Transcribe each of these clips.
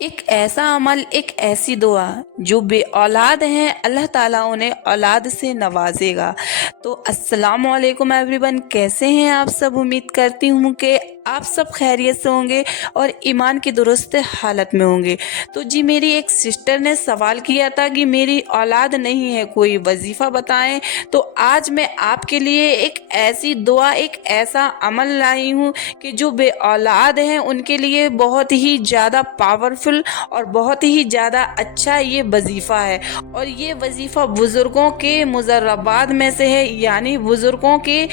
एक ऐसा अमल, एक ऐसी दुआ जो बे औलाद हैं, अल्लाह ताला उन्हें औलाद से नवाजेगा। तो अस्सलामु अलैकुम एवरीवन, कैसे हैं आप सब? उम्मीद करती हूँ कि आप सब खैरियत से होंगे और ईमान की दुरुस्त हालत में होंगे। तो जी, मेरी एक सिस्टर ने सवाल किया था कि मेरी औलाद नहीं है, कोई वजीफ़ा बताएं। तो आज मैं आपके लिए एक ऐसी दुआ, एक ऐसा अमल लाई हूँ कि जो बे औलाद हैं उनके लिए बहुत ही ज़्यादा पावरफुल और बहुत ही ज़्यादा अच्छा ये वजीफ़ा है। और ये वजीफ़ा बुज़ुर्गों के मुजर्रबात में से है, यानी बुज़ुर्गों के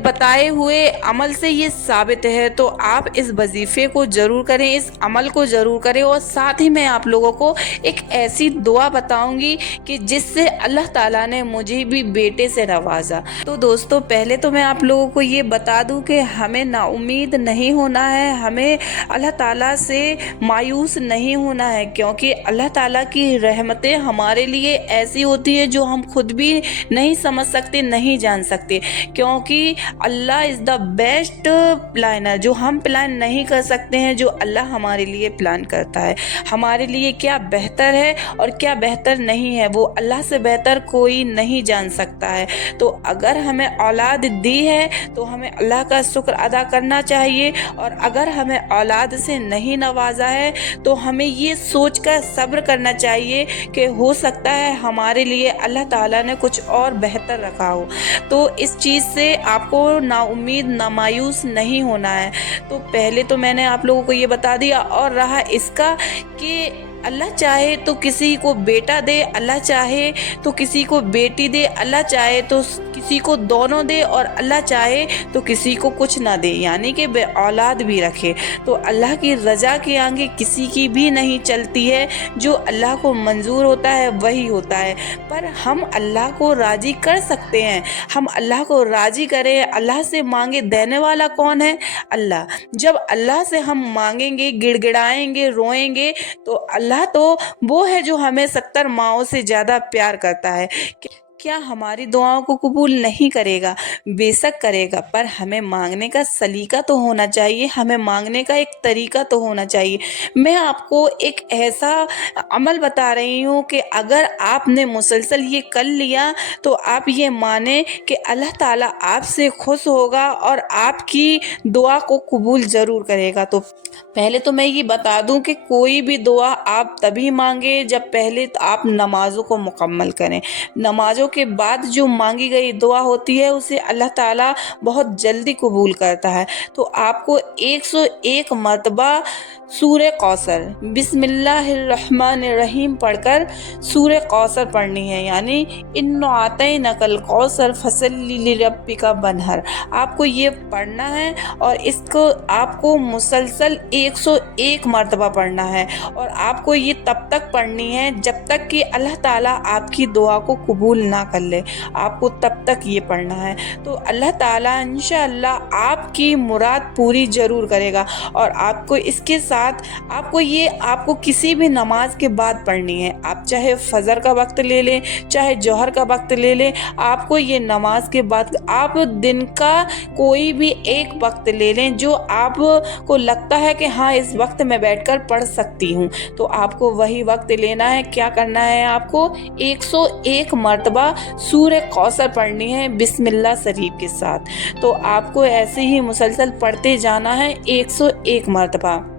बताए हुए अमल से ये साबित है। तो आप इस वजीफ़े को ज़रूर करें, इस अमल को ज़रूर करें। और साथ ही मैं आप लोगों को एक ऐसी दुआ बताऊंगी कि जिससे अल्लाह ताला ने मुझे भी बेटे से नवाजा। तो दोस्तों, पहले तो मैं आप लोगों को ये बता दूं कि हमें नाउम्मीद नहीं होना है, हमें अल्लाह ताला से मायूस नहीं होना है, क्योंकि अल्लाह ताला की रहमतें हमारे लिए ऐसी होती है जो हम खुद भी नहीं समझ सकते, नहीं जान सकते। क्योंकि अल्लाह इज़ द बेस्ट प्लानर, जो हम प्लान नहीं कर सकते हैं, जो अल्लाह हमारे लिए प्लान करता है। हमारे लिए क्या बेहतर है और क्या बेहतर नहीं है, वो अल्लाह से बेहतर कोई नहीं जान सकता है। तो अगर हमें औलाद दी है तो हमें अल्लाह का शुक्र अदा करना चाहिए, और अगर हमें औलाद से नहीं नवाजा है तो हमें ये सोच कर सब्र करना चाहिए कि हो सकता है हमारे लिए अल्लाह ताला ने कुछ और बेहतर रखा हो। तो इस चीज़ से आपको नाउम्मीद, नामायूस नहीं होना है। तो पहले तो मैंने आप लोगों को ये बता दिया, और रहा इसका कि अल्लाह चाहे तो किसी को बेटा दे, अल्लाह चाहे तो किसी को बेटी दे, अल्लाह चाहे तो किसी को दोनों दे, और अल्लाह चाहे तो किसी को कुछ ना दे, यानी कि बे औलाद भी रखे। तो अल्लाह की रज़ा के आगे किसी की भी नहीं चलती है। जो अल्लाह को मंजूर होता है वही होता है। पर हम अल्लाह को राज़ी कर सकते हैं, हम अल्लाह को राज़ी करें। अल्लाह से मांगे, देने वाला कौन है? अल्लाह। जब अल्लाह से हम मांगेंगे, गिड़गिड़ाएंगे, रोएंगे, तो अल्लाह तो वो है जो हमें 70 माओं से ज़्यादा प्यार करता है। क्या हमारी दुआओं को कबूल नहीं करेगा? बेशक करेगा, पर हमें मांगने का सलीका तो होना चाहिए, हमें मांगने का एक तरीका तो होना चाहिए। मैं आपको एक ऐसा अमल बता रही हूँ कि अगर आपने मुसलसल ये कर लिया तो आप ये माने कि अल्लाह ताला आपसे खुश होगा और आपकी दुआ को कबूल ज़रूर करेगा। तो पहले तो मैं ये बता दूं कि कोई भी दुआ आप तभी मांगे जब पहले तो आप नमाज़ों को मुकम्मल करें। नमाज़ों के बाद जो मांगी गई दुआ होती है उसे अल्लाह ताला बहुत जल्दी कबूल करता है। तो आपको 101 मरतबा सूरह कौसर, बिस्मिल्लाहिर्रहमानिर्रहीम पढ़कर सूरह कौसर पढ़नी है, यानी इन्ना आतैनकल कौसर फसल्लि लिरब्बिका वन्हर। आपको ये पढ़ना है और इसको आपको मुसलसल 101 मरतबा पढ़ना है। और आपको ये तब तक पढ़नी है जब तक कि अल्लाह ताला आपकी दुआ को कबूल ना कर ले, आपको तब तक ये पढ़ना है। तो अल्लाह ताला इंशाअल्लाह आपकी मुराद पूरी ज़रूर करेगा। और आपको इसके साथ आपको किसी भी नमाज के बाद पढ़नी है। आप चाहे फजर का वक्त ले लें, चाहे जोहर का वक्त ले लें, आपको ये नमाज के बाद आप दिन का कोई भी एक वक्त ले लें जो आपको लगता है कि हाँ, इस वक्त में बैठकर पढ़ सकती हूँ, तो आपको वही वक्त लेना है। क्या करना है? आपको 101 मरतबा सूरह कौसर पढ़नी है बिस्मिल्लाह शरीफ के साथ। तो आपको ऐसे ही मुसलसल पढ़ते जाना है 101 मरतबा।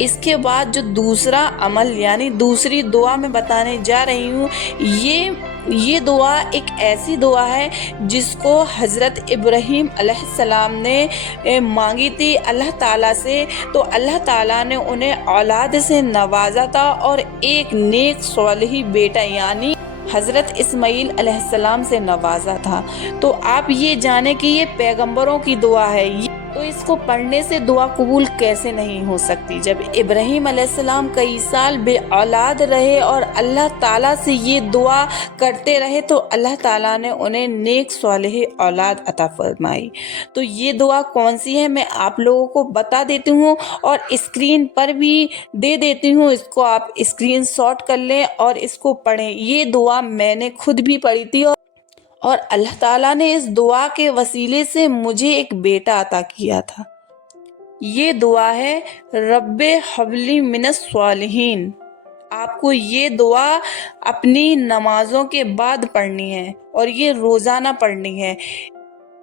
इसके बाद जो दूसरा अमल यानी दूसरी दुआ मैं बताने जा रही हूँ, ये दुआ एक ऐसी दुआ है जिसको हज़रत इब्राहीम अलैहिस्सलाम ने मांगी थी अल्लाह ताला से। तो अल्लाह ताला ने उन्हें औलाद से नवाजा था और एक नेक सालिह बेटा यानी हज़रत इस्माईल अलैहिस्सलाम से नवाजा था। तो आप ये जाने कि ये पैगंबरों की दुआ है, तो इसको पढ़ने से दुआ कबूल कैसे नहीं हो सकती? जब इब्राहीम अलैहिस्सलाम कई साल बे औलाद रहे और अल्लाह ताला से ये दुआ करते रहे, तो अल्लाह ताला ने उन्हें नेक सालिह औलाद अता फरमाई। तो ये दुआ कौन सी है मैं आप लोगों को बता देती हूँ और स्क्रीन पर भी दे देती हूँ। इसको आप स्क्रीन शॉट कर लें और इसको पढ़ें। ये दुआ मैंने खुद भी पढ़ी थी और अल्लाह ताला ने इस दुआ के वसीले से मुझे एक बेटा अता किया था। ये दुआ है रब्बे हबली मिनस सालिहीन। आपको ये दुआ अपनी नमाजों के बाद पढ़नी है और ये रोज़ाना पढ़नी है।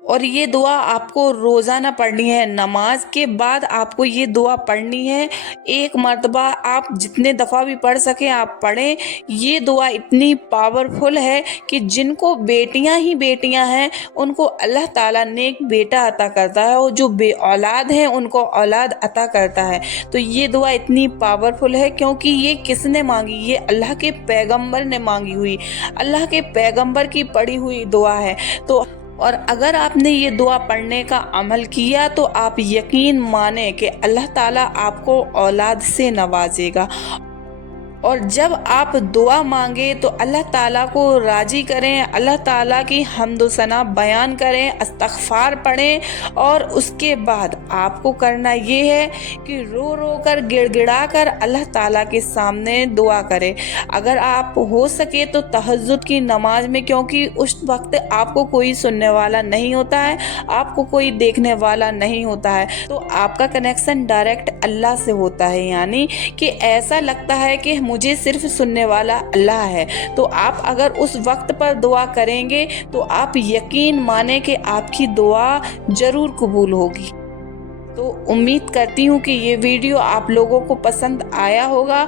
और ये दुआ आपको रोज़ाना पढ़नी है, नमाज के बाद आपको ये दुआ पढ़नी है। एक मर्तबा आप जितने दफ़ा भी पढ़ सकें आप पढ़ें। ये दुआ इतनी पावरफुल है कि जिनको बेटियां ही बेटियां हैं उनको अल्लाह ताला नेक बेटा अता करता है, और जो बे औलाद हैं उनको औलाद अता करता है। तो ये दुआ इतनी पावरफुल है क्योंकि ये किसने मांगी? ये अल्लाह के पैगंबर ने मांगी हुई, अल्लाह के पैगंबर की पढ़ी हुई दुआ है। तो और अगर आपने ये दुआ पढ़ने का अमल किया तो आप यकीन माने कि अल्लाह ताला आपको औलाद से नवाजेगा। और जब आप दुआ मांगे तो अल्लाह ताला को राज़ी करें, अल्लाह ताला की हम्द व सना बयान करें, इस्तग़फ़ार पढ़ें। और उसके बाद आपको करना ये है कि रो रो कर गिड़गिड़ा कर अल्लाह ताला के सामने दुआ करें। अगर आप हो सके तो तहज्जुद की नमाज में, क्योंकि उस वक्त आपको कोई सुनने वाला नहीं होता है, आपको कोई देखने वाला नहीं होता है, तो आपका कनेक्शन डायरेक्ट अल्लाह से होता है। यानी कि ऐसा लगता है कि मुझे सिर्फ सुनने वाला अल्लाह है। तो आप अगर उस वक्त पर दुआ करेंगे तो आप यकीन माने कि आपकी दुआ ज़रूर कबूल होगी। तो उम्मीद करती हूँ कि ये वीडियो आप लोगों को पसंद आया होगा।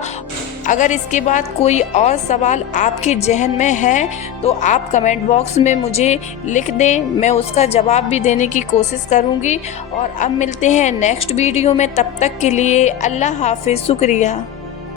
अगर इसके बाद कोई और सवाल आपके जहन में है तो आप कमेंट बॉक्स में मुझे लिख दें, मैं उसका जवाब भी देने की कोशिश करूँगी। और अब मिलते हैं नेक्स्ट वीडियो में, तब तक के लिए अल्लाह हाफिज़, शुक्रिया।